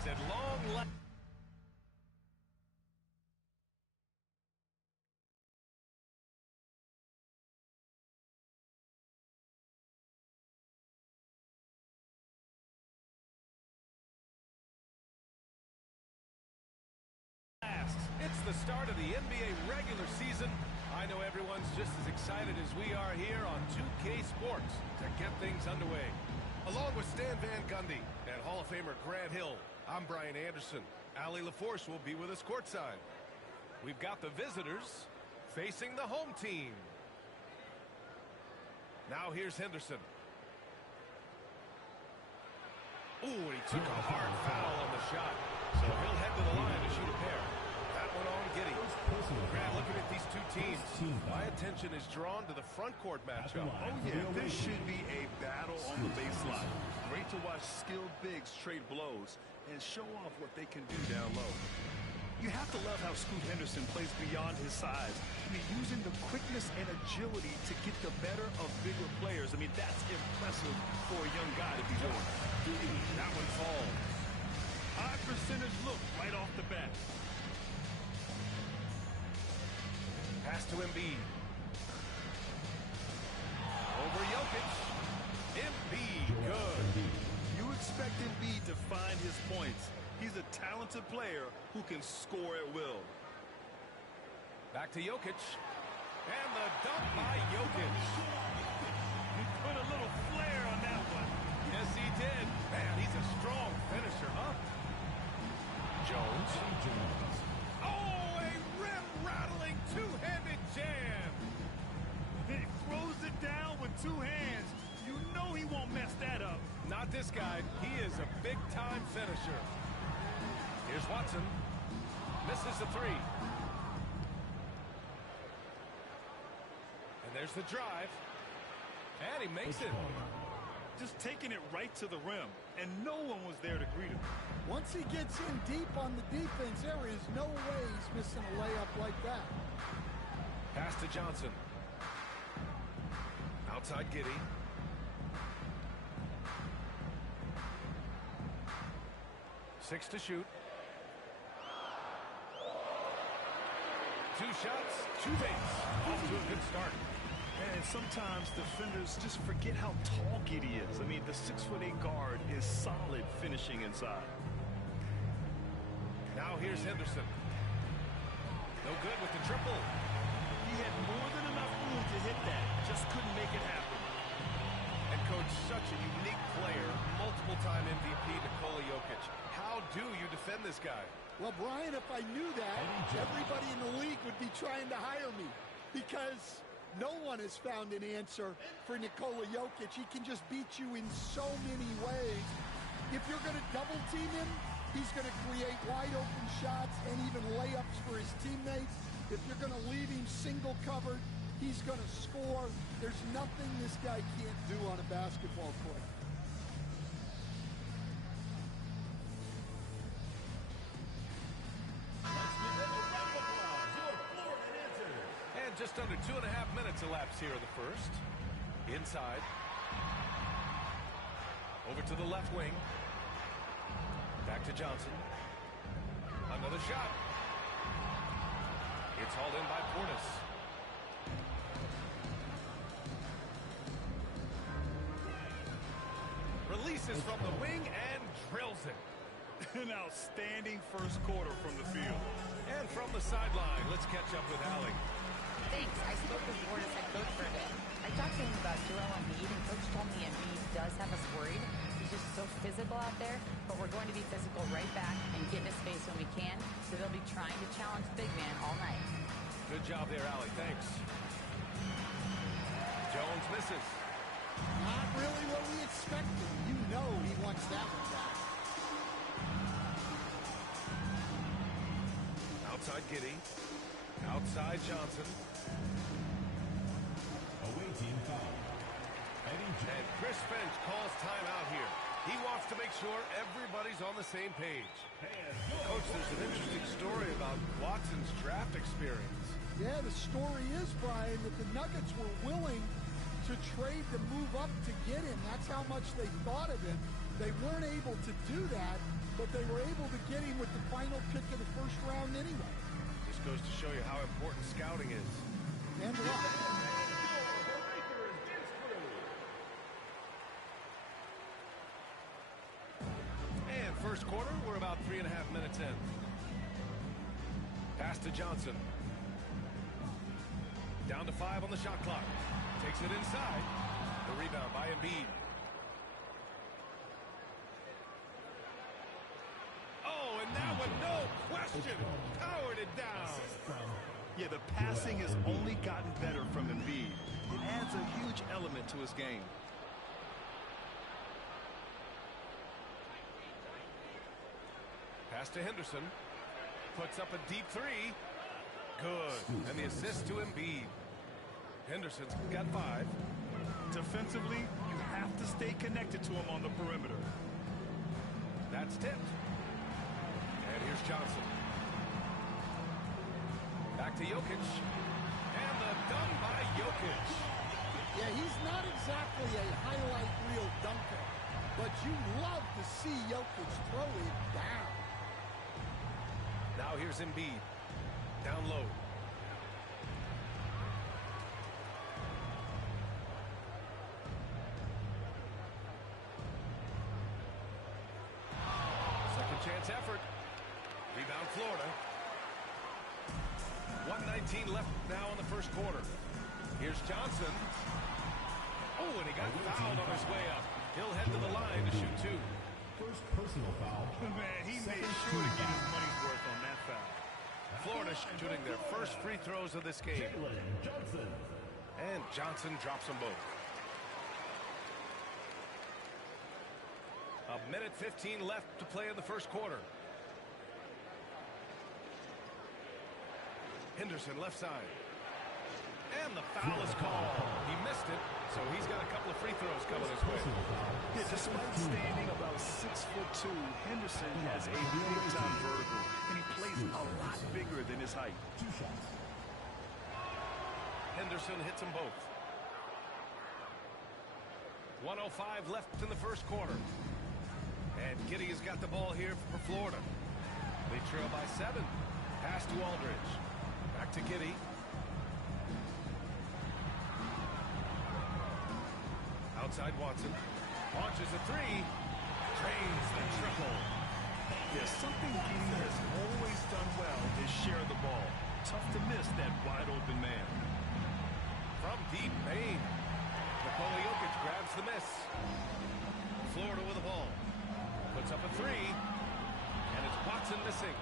is at long last. It's the start of the NBA regular season. I know everyone's just as excited as we are here on 2K Sports to get things underway. Along with Stan Van Gundy and Hall of Famer Grant Hill, I'm Brian Anderson. Allie LaForce will be with us courtside. We've got the visitors facing the home team. Now here's Henderson. Ooh, and he took a hard foul on the shot. So he'll head to the line to shoot a pair. That one on Giddey. Grant, looking at these two teams, my attention is drawn to the front court matchup. Oh, yeah, this should be a battle on the baseline. Great to watch skilled bigs trade blows and show off what they can do down low. You have to love how Scoot Henderson plays beyond his size. I mean, using the quickness and agility to get the better of bigger players. I mean, that's impressive for a young guy to be doing. That one falls. High percentage look right off the bat. Pass to Embiid. Over Jokic. Embiid, good. You expect Embiid to find his points. He's a talented player who can score at will. Back to Jokic. And the dunk by Jokic. He put a little flair on that one. Yes, he did. Man, he's a strong finisher, huh? Jones. Oh, a rim-rattling two-handed jam. He throws it down with two hands. You know he won't mess that up. Not this guy. He is a big-time finisher. Here's Watson. Misses the three. And there's the drive. And he makes it. Just taking it right to the rim. And no one was there to greet him. Once he gets in deep on the defense, there is no way he's missing a layup like that. Pass to Johnson. Outside Giddey. Six to shoot. Two shots, two makes. Off to a good start. And sometimes defenders just forget how tall Giddey is. I mean, the 6'8" guard is solid finishing inside. Now here's Henderson. No good with the triple. He had more than enough room to hit that. Just couldn't make it happen. And coach, such a unique player, multiple-time MVP Nikola Jokic. How do you defend this guy? Well, Brian, if I knew that, everybody in the league would be trying to hire me because no one has found an answer for Nikola Jokic. He can just beat you in so many ways. If you're going to double team him, he's going to create wide open shots and even layups for his teammates. If you're going to leave him single covered, he's going to score. There's nothing this guy can't do on a basketball court. Just under 2.5 minutes elapsed here in the first. Inside. Over to the left wing. Back to Johnson. Another shot. It's hauled in by Portis. Releases from the wing and drills it. An outstanding first quarter from the field. And from the sideline, let's catch up with Allie. Thanks. I spoke with Portis head coach for a bit. I talked to him about Joel Embiid, and coach told me Embiid does have us worried. He's just so physical out there, but we're going to be physical right back and get in his face when we can, so they'll be trying to challenge the big man all night. Good job there, Allie. Thanks. Jones misses. Not really what we expected. You know he wants that one back. Outside Giddey. Outside Johnson. Awaiting foul. And Chris Finch calls timeout here. He wants to make sure everybody's on the same page. Coach, there's an interesting story about Watson's draft experience. Yeah, the story is, Brian, that the Nuggets were willing to trade to move up to get him. That's how much they thought of him. They weren't able to do that, but they were able to get him with the final pick of the first round anyway. Just goes to show you how important scouting is. And luck. And first quarter, we're about 3.5 minutes in. Pass to Johnson. Down to 5 on the shot clock. Takes it inside. The rebound by Embiid. Oh, and that one, no question, powered it down. Yeah, the passing has only gotten better from Embiid. It adds a huge element to his game. Pass to Henderson. Puts up a deep three. Good. And the assist to Embiid. Henderson's got 5. Defensively, you have to stay connected to him on the perimeter. That's tipped. And here's Johnson. Back to Jokic. And the dunk by Jokic. Yeah, he's not exactly a highlight reel dunker, but you love to see Jokic throw it down. Now here's Embiid. Down low. Second chance effort. Rebound Florida. 1:19 left now in the first quarter. Here's Johnson. Oh, and he got fouled on his way up. He'll head to the line to shoot 2. First personal foul. Man, he made sure to get his money's worth on that foul. Florida shooting their first free throws of this game. Jalen Johnson. And Johnson drops them both. 1:15 left to play in the first quarter. Henderson left side. And the foul is called. He missed it, so he's got a couple of free throws coming his way. Yeah, despite standing about 6'2", Henderson has a big-time vertical, and he plays a lot bigger than his height. 2 shots. Henderson hits them both. 1:05 left in the first quarter. And Giddey has got the ball here for Florida. They trail by 7. Pass to Aldridge. Back to Giddey. Outside Watson. Launches a 3. Drains the triple. There's something Giddey has always done well is share the ball. Tough to miss that wide-open man. From deep, Bane. Nikola Jokic grabs the miss. Florida with the ball. Puts up a 3. And it's Watson missing.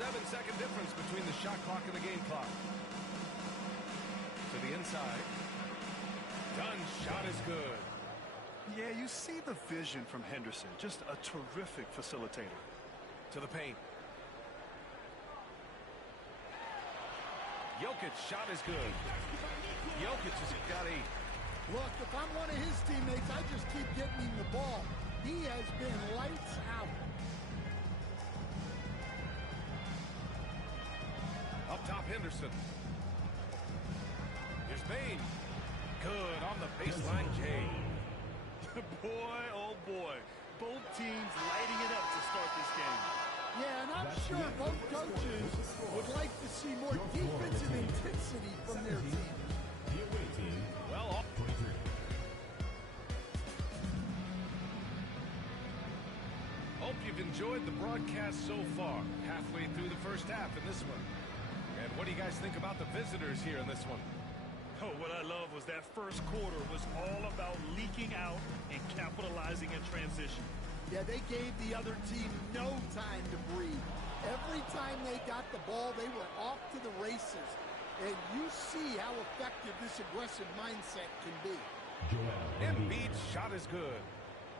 7-second difference between the shot clock and the game clock. To the inside. Dunn's shot is good. Yeah, you see the vision from Henderson. Just a terrific facilitator. To the paint. Jokic's shot is good. Jokic has got 8. Look, if I'm one of his teammates, I just keep getting him the ball. He has been lights out. Up top, Henderson. Here's Bane. Good on the baseline, Jay. Boy, oh boy. Both teams lighting it up to start this game. Yeah, and I'm sure both coaches would like to see more defensive intensity from their team. The away team. Well, 23. hope you've enjoyed the broadcast so far. Halfway through the first half in this one. And what do you guys think about the visitors here in this one? Oh, what I love was that first quarter was all about leaking out and capitalizing in transition. Yeah, they gave the other team no time to breathe. Every time they got the ball, they were off to the races. And you see how effective this aggressive mindset can be. Joel Embiid's shot is good.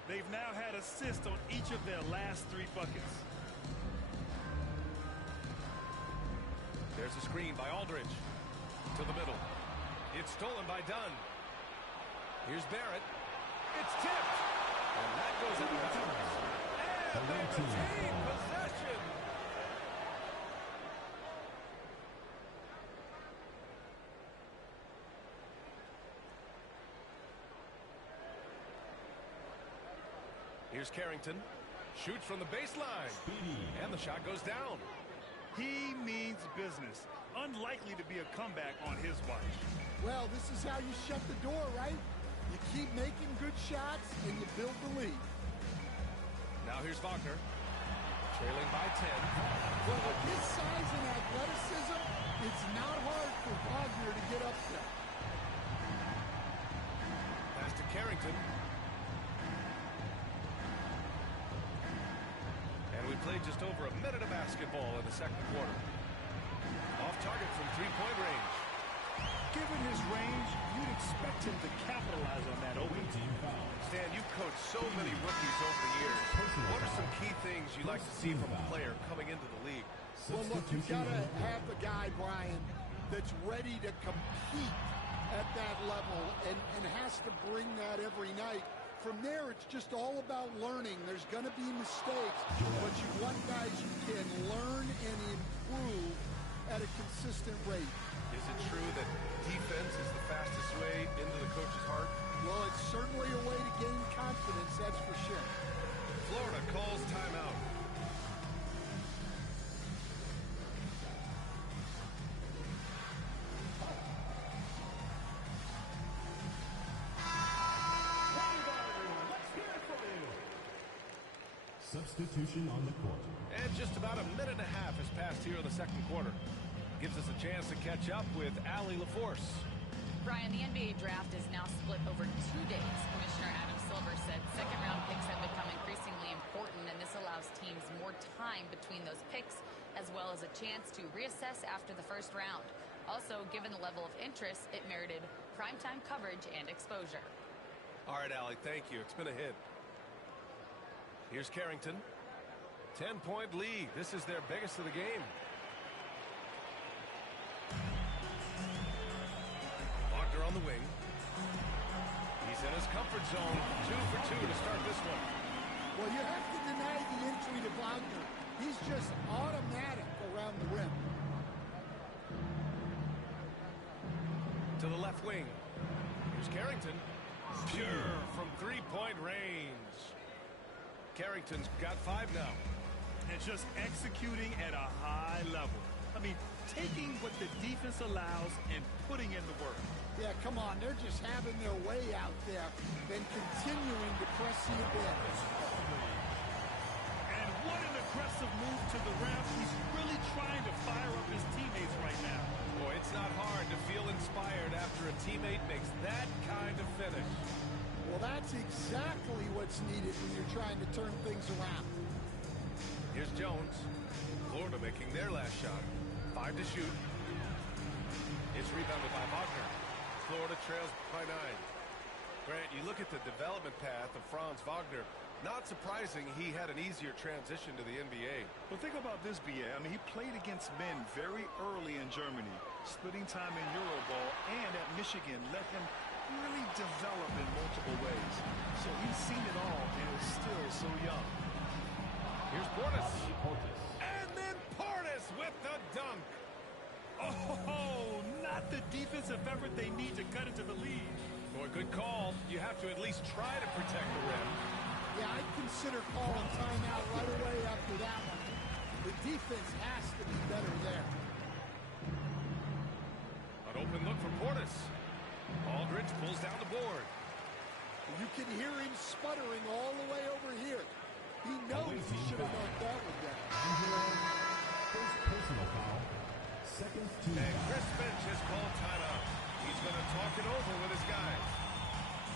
They've now had assists on each of their last 3 buckets. There's a screen by Aldridge. To the middle. It's stolen by Dunn. Here's Barrett. It's tipped. And that goes out of bounds. And they retain possession. Here's Carrington. Shoots from the baseline. And the shot goes down. He means business. Unlikely to be a comeback on his watch. Well, this is how you shut the door, right? You keep making good shots and you build the lead. Now here's Wagner. Trailing by 10. Well, with his size and athleticism, it's not hard for Wagner to get up there. Pass to Carrington. And we played just over a minute of basketball in the second quarter. Off target from three-point range. Given his range, you'd expect him to capitalize on that open. Stan, you've coached so many rookies over the years. What are some key things you like to see from a player coming into the league? Well, look, you've got to have the guy, Brian, that's ready to compete at that level and has to bring that every night. From there, it's just all about learning. There's going to be mistakes, but you want guys who can learn and improve at a consistent rate. Is it true that defense is the fastest way into the coach's heart? Well, it's certainly a way to gain confidence, that's for sure. Florida calls timeout. Substitution on the court. And just about a minute and a half has passed here in the second quarter. Gives us a chance to catch up with Allie LaForce. Brian, the NBA draft is now split over 2 days. Commissioner Adam Silver said second-round picks have become increasingly important, and this allows teams more time between those picks, as well as a chance to reassess after the first round. Also, given the level of interest, it merited primetime coverage and exposure. All right, Allie, thank you. It's been a hit. Here's Carrington. 10-point lead. This is their biggest of the game. Wagner on the wing. He's in his comfort zone. 2 for 2 to start this one. Well, you have to deny the entry to Wagner. He's just automatic around the rim. To the left wing. Here's Carrington. Pure from three-point range. Carrington's got 5 now. And just executing at a high level. I mean, taking what the defense allows and putting in the work. Yeah, come on. They're just having their way out there and continuing to press the advantage. And what an aggressive move to the rim. He's really trying to fire up his teammates right now. Boy, it's not hard to feel inspired after a teammate makes that kind of finish. Well, that's exactly what's needed when you're trying to turn things around. Here's Jones. Florida making their last shot. 5 to shoot. It's rebounded by Wagner. Florida trails by 9. Grant, you look at the development path of Franz Wagner. Not surprising he had an easier transition to the NBA. Well, think about this, B.A. I mean, he played against men very early in Germany. Splitting time in Euroball and at Michigan let him really develop in multiple ways. So he's seen it all and is still so young. Here's Portis. And then Portis with the dunk. Oh, not the defensive effort they need to cut into the lead. Boy, good call. You have to at least try to protect the rim. Yeah, I'd consider calling timeout right away after that one. The defense has to be better there. An open look for Portis. Aldridge pulls down the board. You can hear him sputtering all the way over here. He knows he should have done that with that. First personal foul. Second team And foul. Chris Finch has called timeout. He's going to talk it over with his guys.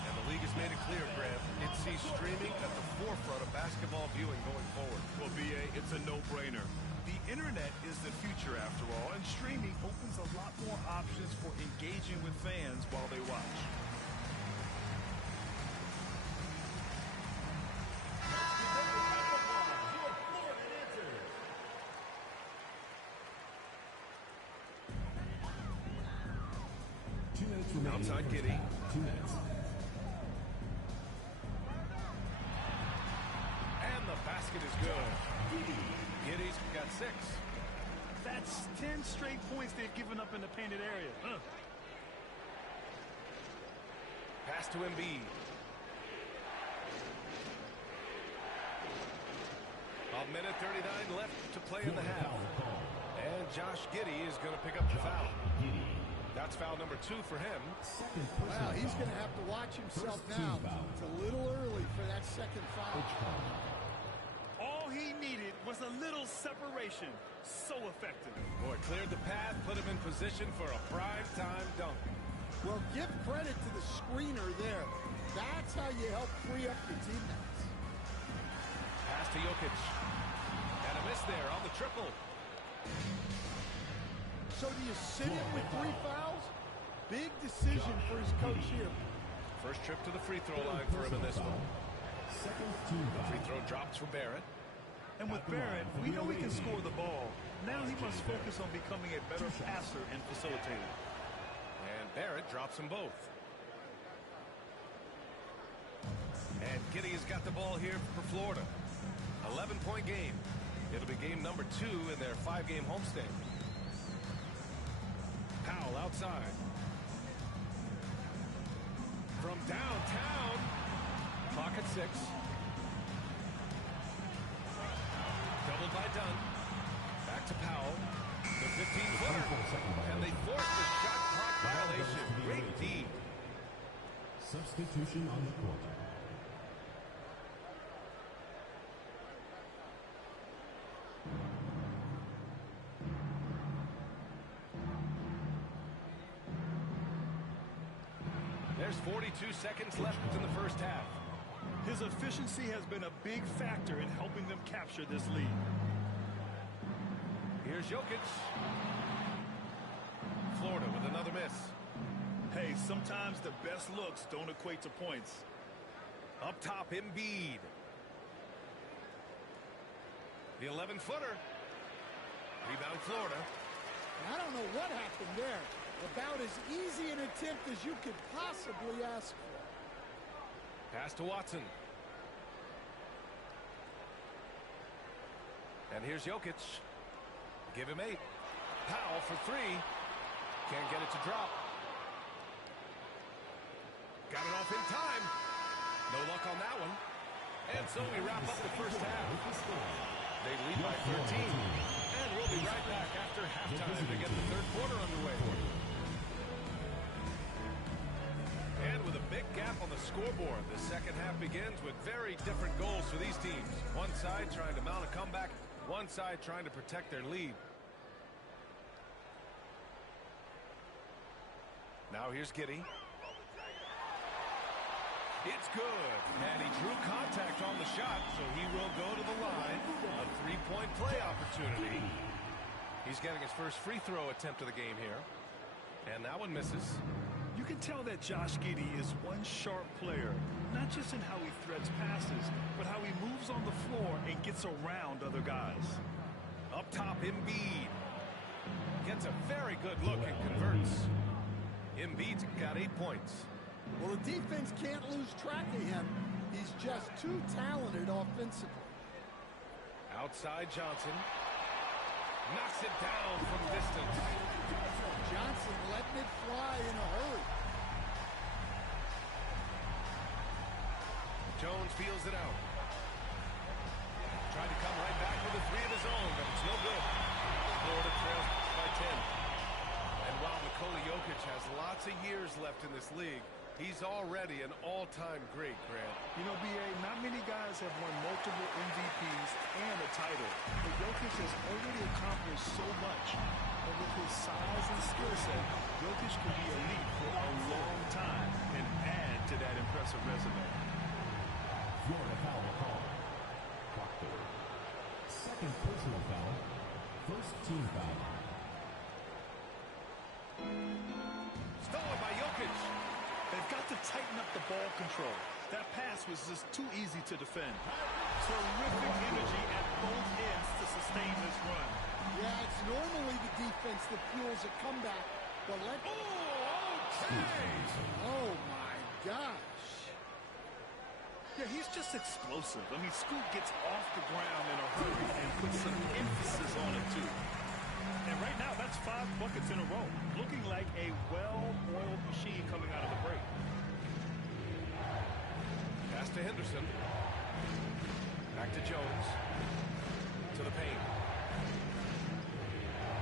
And the league has made it clear, Grant, it sees streaming at the forefront of basketball viewing going forward. Well, B.A., it's a no-brainer. The internet is the future, after all, and streaming opens a lot more options for engaging with fans while they watch. Outside Giddey. 2 minutes. And the basket is good. Giddey's got 6. That's 10 straight points they've given up in the painted area. Pass to Embiid. A minute 39 left to play in the Florida half. foul call. And Josh Giddey is going to pick up the foul. Giddey. That's foul number 2 for him. Second Wow, personal he's foul. going to have to watch himself First team now. foul. It's a little early for that second foul. Hitchcock. All he needed was a little separation. So effective. Boy, cleared the path, put him in position for a prime-time dunk. Well, give credit to the screener there. That's how you help free up your teammates. Pass to Jokic. And a miss there on the triple. So do you sit him with 3 fouls? Big decision for his coach here. First trip to the free throw line for him in this one. Second team foul. Free throw drops for Barrett. And with Barrett, we know he can score the ball. Now he must focus on becoming a better passer and facilitator. And Barrett drops them both. And Giddey has got the ball here for Florida. 11-point game. It'll be game number 2 in their 5-game homestand. Powell outside. From downtown. Clock at 6. Doubled by Dunn. Back to Powell. The 15-footer. And they force the shot clock violation. Great D. Substitution on the court. There's 42 seconds left in the first half. His efficiency has been a big factor in helping them capture this lead. Here's Jokic. Florida with another miss. Hey, sometimes the best looks don't equate to points. Up top, Embiid. The 11-footer. Rebound, Florida. I don't know what happened there. About as easy an attempt as you could possibly ask for. Pass to Watson. And here's Jokic. Give him 8. Powell for 3. Can't get it to drop. Got it off in time. No luck on that one. And so we wrap up the first half. They lead by 13. And we'll be right back after halftime to get the third quarter underway. And with a big gap on the scoreboard, the second half begins with very different goals for these teams. One side trying to mount a comeback, one side trying to protect their lead. Now here's Giddey. It's good. And he drew contact on the shot, so he will go to the line. A three-point play opportunity. He's getting his first free throw attempt of the game here. And that one misses. You can tell that Josh Giddey is one sharp player, not just in how he threads passes, but how he moves on the floor and gets around other guys. Up top, Embiid. Gets a very good look and converts. Embiid's got 8 points. Well, the defense can't lose track of him. He's just too talented offensively. Outside Johnson. Knocks it down from distance. Johnson letting it fly in a hurry. Jones feels it out. Tried to come right back with a 3 of his own, but it's no good. Florida trails by 10. And while Nikola Jokic has lots of years left in this league, he's already an all-time great, Grant. You know, B.A., not many guys have won multiple MVPs and a title, but Jokic has already accomplished so much. And with his size and skill set, Jokic can be elite for a long time and add to that impressive resume. Florida foul call. Proctor. Second personal foul. First team foul. Stolen by Jokic. They've got to tighten up the ball control. That pass was just too easy to defend. Terrific energy at both ends to sustain this run. Yeah, it's normally the defense that fuels a comeback, but oh my gosh. Yeah, he's just explosive. I mean, Scoot gets off the ground in a hurry and puts some emphasis on it, too. And right now, that's 5 buckets in a row. Looking like a well-oiled machine coming out of the break. Pass to Henderson. Back to Jones. to the paint.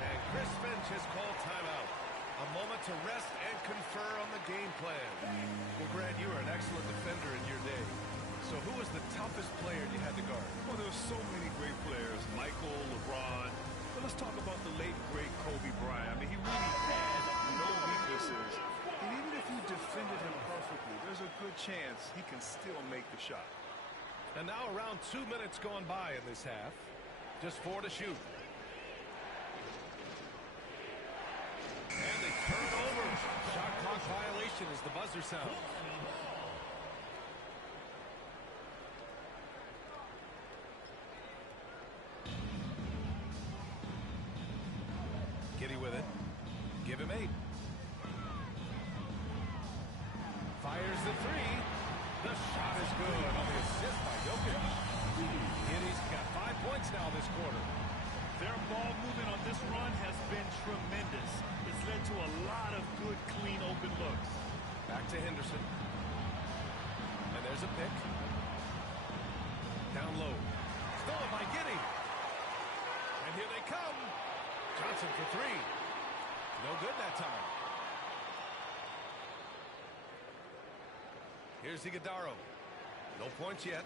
And Chris Finch has called timeout. A moment to rest and confer on the game plan. Well, Grant, you were an excellent defender in your day. So who was the toughest player you had to guard? Well, there were so many great players. Michael, LeBron. But let's talk about the late, great Kobe Bryant. I mean, he really had no weaknesses. And even if you defended him perfectly, there's a good chance he can still make the shot. And now around 2 minutes gone by in this half. Just 4 to shoot. And they turn over. Shot clock violation as the buzzer sounds. Giddey with it. Give him 8. Fires the 3. The shot is good on the assist by Jokic. Giddey's got 5 points now this quarter. Their ball movement on this run has been tremendous. It's led to a lot of good, clean, open looks. Back to Henderson. And there's a pick. Down low. Stolen by Giddey. And here they come. Johnson for 3. No good that time. Here's Iguodala. No points yet.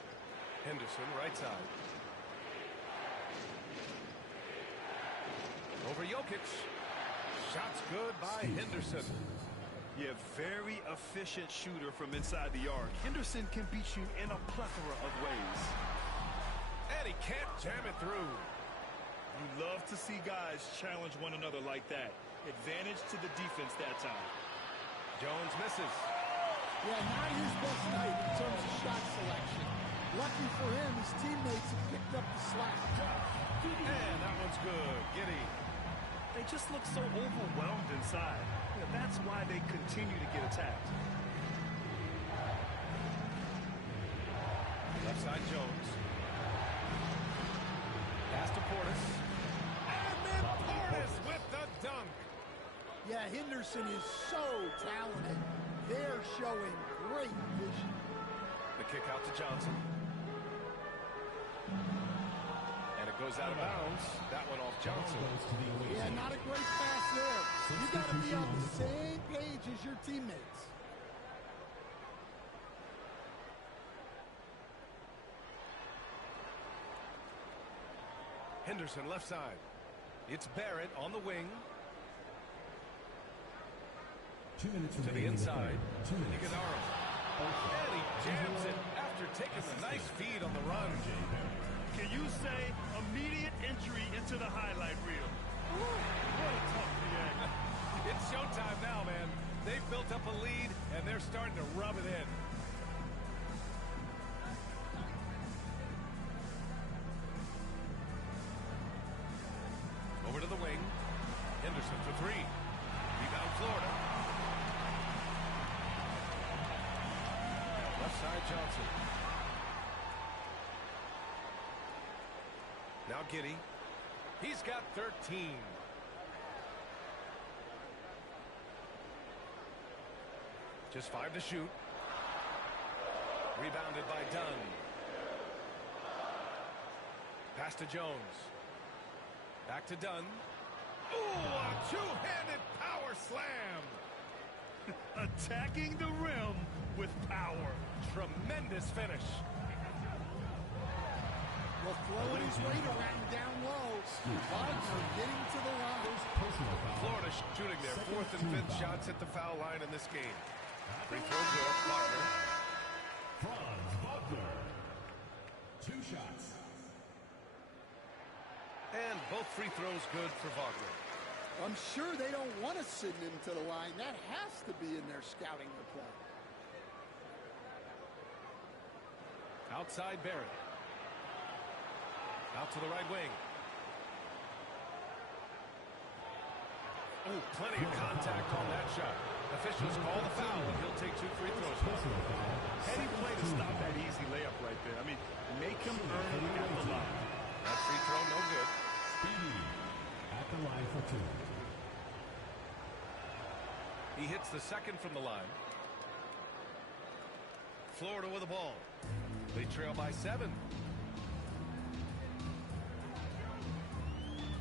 Henderson, right side. Over Jokic. Shots good by Henderson. Yeah, very efficient shooter from inside the arc. Henderson can beat you in a plethora of ways. And he can't jam it through. You love to see guys challenge one another like that. Advantage to the defense that time. Jones misses. Yeah, not his best night in terms of shot selection. Lucky for him, his teammates have picked up the slack. And that one's good. Giddey. They just look so overwhelmed inside. Yeah, that's why they continue to get attacked. Left side Jones. Pass to Portis. And then Portis with the dunk. Yeah, Henderson is so talented. They're showing great vision. The kick out to Johnson. And it goes out of bounds. That one off Johnson. Yeah, not a great pass there. You got to be on the same page as your teammates. Henderson left side. It's Barrett on the wing. 2 minutes To the remaining in the inside. third. 2 minutes. Iguodala. And he jams it after taking the nice feed on the run. Can you say immediate entry into the highlight reel? Woo, what a tough react. It's showtime now, man. They've built up a lead, and they're starting to rub it in. Over to the wing. Henderson for 3. Rebound Florida. Left side Johnson. Now Giddey. He's got 13. Just 5 to shoot. Rebounded by Dunn. Pass to Jones. Back to Dunn. Ooh, a two-handed power slam. Attacking the rim with power. Tremendous finish. Well, throwing his weight around down low. Wagner getting to the line. Personal foul. Florida shooting their Second 4th and team 5th foul. shots at the foul line in this game. Free throw good. Wagner. Franz Wagner. 2 shots. And both free throws good for Wagner. I'm sure they don't want to send him to the line. That has to be in their scouting report. Outside Barrett. Out to the right wing. Oh, plenty of contact on that shot. Officials call the foul, and he'll take 2 free throws. Personal foul. Heady play to stop that easy layup right there. I mean, make him earn it at the line. That free throw no good. Speedy at the line for 2. He hits the second from the line. Florida with the ball. They trail by 7.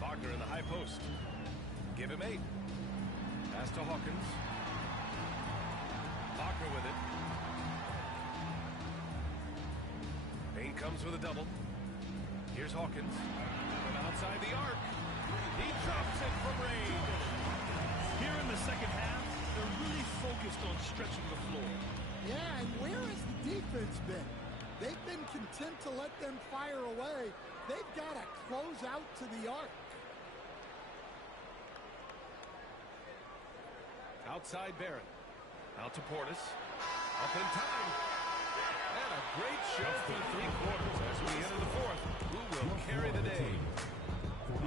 Wagner in the high post. Give him 8. Pass to Hawkins. Wagner with it. Bain comes with a double. Here's Hawkins. From outside the arc. He drops it from range. Here in the second half, they're really focused on stretching the floor. Yeah, and where has the defense been? They've been content to let them fire away. They've got to close out to the arc. Outside Barron. Out to Portis. Up in time. And a great show for the 3 quarters as we enter the 4th. Who will carry the day?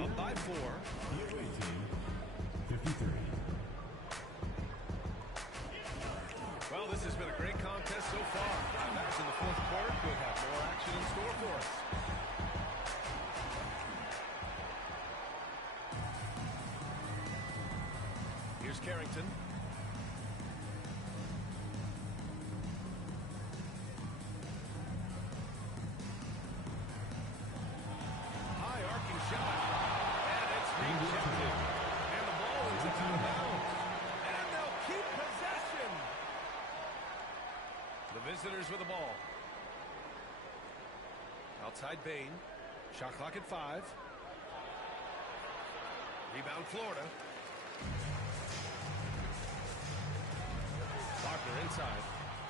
Up by 4. UA team 53. Well, this has been a great contest so far. I imagine the 4th quarter could have more action in store for us. Here's Carrington. High arcing shot. And it's rejected. And the ball is out of bounds. And they'll keep possession. The visitors with the ball. Outside Bain. Shot clock at 5. Rebound Florida. Wagner inside.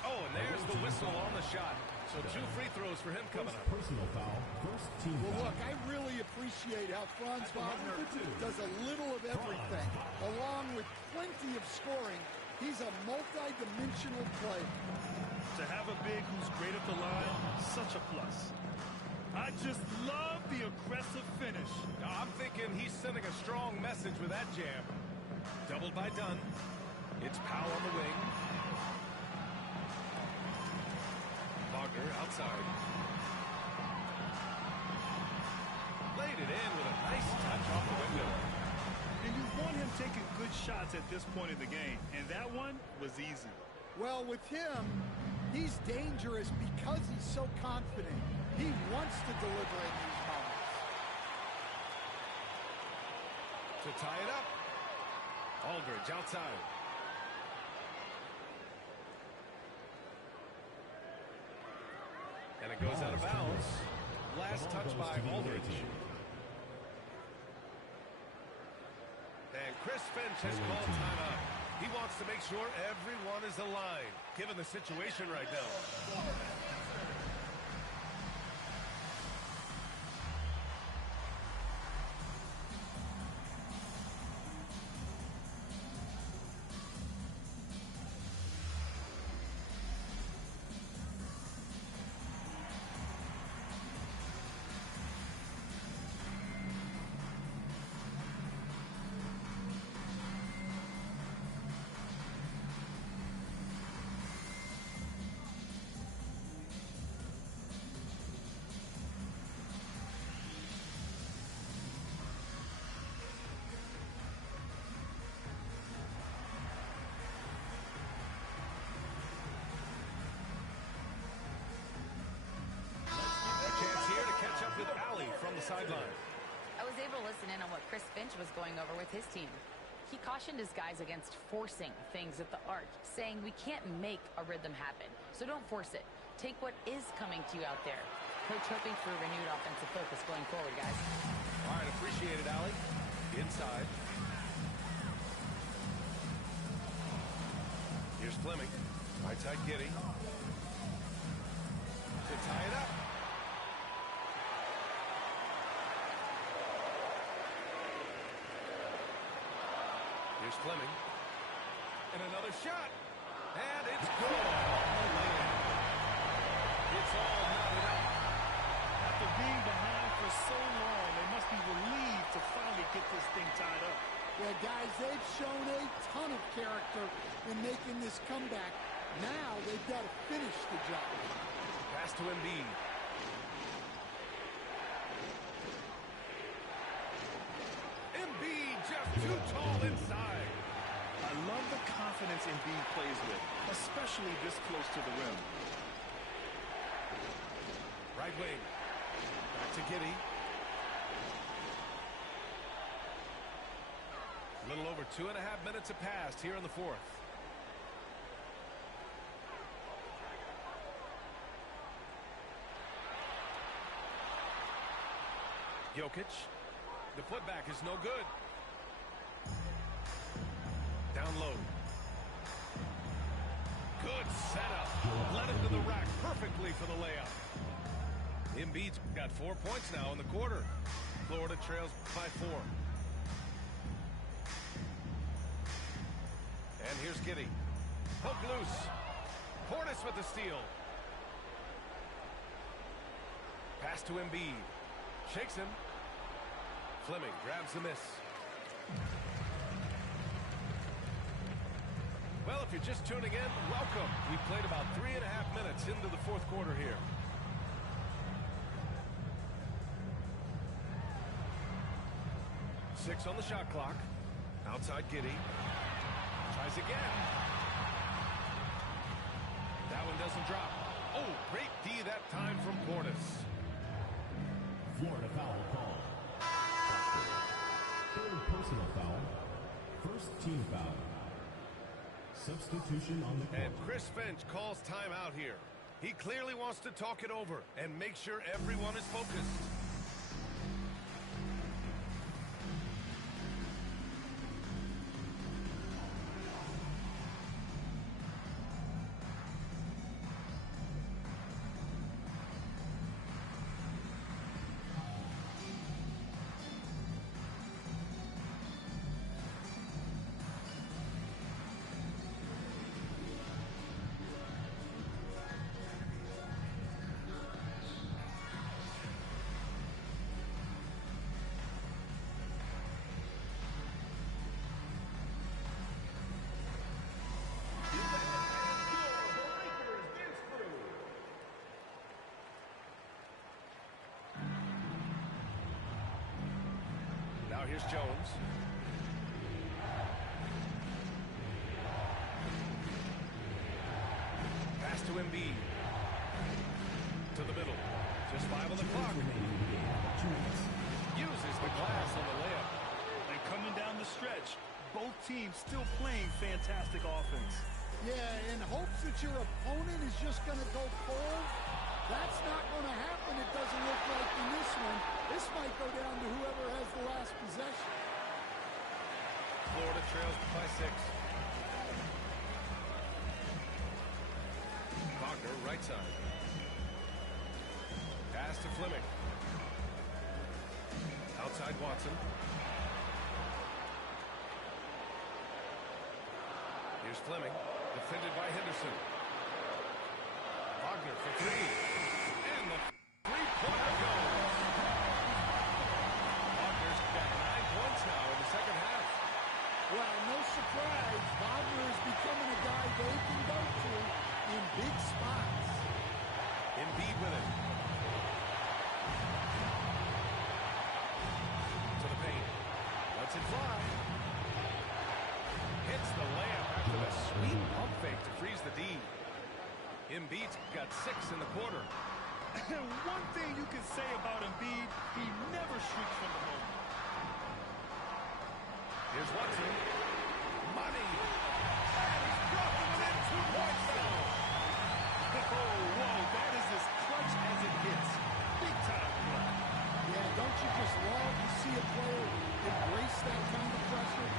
Oh, and there's the whistle on the shot. So 2 free throws for him coming up. Personal foul. First team Well, foul. look, I really appreciate how Franz Wagner does a little of everything. Along with plenty of scoring, he's a multi-dimensional player. To have a big who's great at the line, such a plus. I just love the aggressive finish. I'm thinking he's sending a strong message with that jam. Doubled by Dunn. It's Powell on the wing. Wagner outside. Laid it in with a nice touch off the window. And you want him taking good shots at this point in the game, and that one was easy. Well, with him, he's dangerous because he's so confident. He wants to deliver in these moments. To tie it up. Aldridge outside. And it goes out of bounds. Last touch by Aldridge. And Chris Finch has called timeout. He wants to make sure everyone is aligned, given the situation right now. With Allie from the sideline. I was able to listen in on what Chris Finch was going over with his team. He cautioned his guys against forcing things at the arc, saying we can't make a rhythm happen, so don't force it. Take what is coming to you out there. Coach hoping for a renewed offensive focus going forward, guys. All right, appreciate it, Allie. Inside. Here's Fleming. Right side Giddey. To tie it up. Here's Fleming. And another shot. And it's good. It's all knotted up. After being behind for so long, they must be relieved to finally get this thing tied up. Yeah, guys, they've shown a ton of character in making this comeback. Now they've got to finish the job. Pass to Embiid. Embiid just too tall inside. I love the confidence Embiid plays with, especially this close to the rim. Right wing. Back to Giddey. A little over 2.5 minutes have passed here in the fourth. Jokic. The putback is no good. Down low. Good setup. Led him to the rack perfectly for the layup. Embiid's got 4 points now in the quarter. Florida trails by 4. And here's Giddey. Hook loose. Portis with the steal. Pass to Embiid. Shakes him. Fleming grabs the miss. Well, if you're just tuning in, welcome. We played about 3.5 minutes into the fourth quarter here. Six on the shot clock. Outside Giddey. Tries again. That one doesn't drop. Oh, great D that time from Portis. Florida foul call. Third personal foul. First team foul. Substitution on the court. And Chris Finch calls timeout here. He clearly wants to talk it over and make sure everyone is focused. Now here's Jones. Pass to Embiid. To the middle. Just 5 on the clock. Uses the glass on the layup. And coming down the stretch, both teams still playing fantastic offense. Yeah, in hopes that your opponent is just going to go cold. That's not going to happen, it doesn't look like in this one. This might go down to whoever has the last possession. Florida trails by 6. Wagner, right side. Pass to Fleming. Outside Watson. Here's Fleming, defended by Henderson. Wagner for 3. And the three-pointer goes. Wagner's got 9 points now in the second half. Well, no surprise, Wagner is becoming a guy they can go to in big spots. Embiid with it. To the paint. Lets it fly. Hits the layup after the sweet pump fake to freeze the D. Embiid's got 6 in the quarter. And one thing you can say about Embiid, he never shrinks from the moment. Here's Watson. Money. And he's brought them within 2 points now. Oh, whoa, that is as clutch as it gets. Big time play. Yeah, don't you just love to see a player embrace that kind of pressure?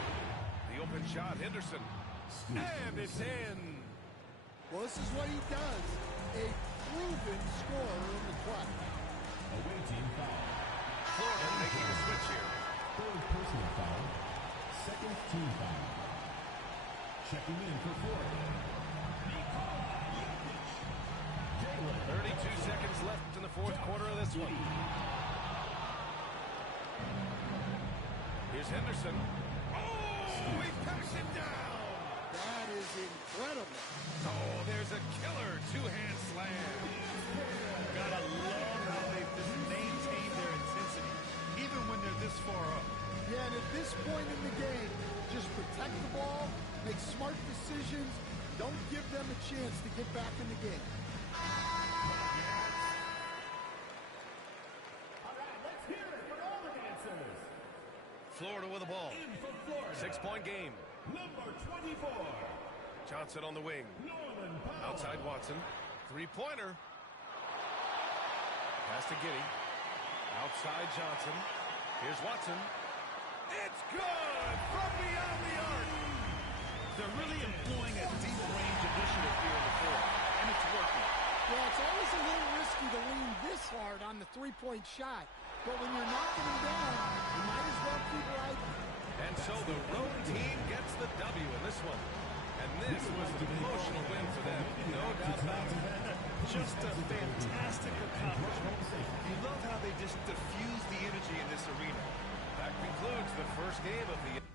The open shot, Henderson. And it's in. Well, this is what he does. A proven scorer in the clutch. Away team foul. Florida making a switch here. Third personal foul. Second team foul. Checking in for Florida. 32 seconds left in the fourth quarter of this one. Here's Henderson. Oh, he packs him down. That is incredible. Oh, there's a killer two-hand slam. Gotta love how they've just maintained their intensity, even when they're this far up. Yeah, and at this point in the game, just protect the ball, make smart decisions, don't give them a chance to get back in the game. All right, let's hear it for all the dancers. Florida with the ball. In for Florida. 6-point game. Number 24. Johnson on the wing. Norman Powell. Outside Watson. Three-pointer. Pass to Giddey. Outside Johnson. Here's Watson. It's good from beyond the arc. They're really employing a deep range initiative here in the fourth, and it's working. Yeah, it's always a little risky to lean this hard on the three-point shot. But when you're knocking him down, you might as well keep riding. And so the road team gets the W in this one. And this was an emotional win for them, no doubt about it. Just a fantastic accomplishment. You love how they just diffuse the energy in this arena. That concludes the first game of the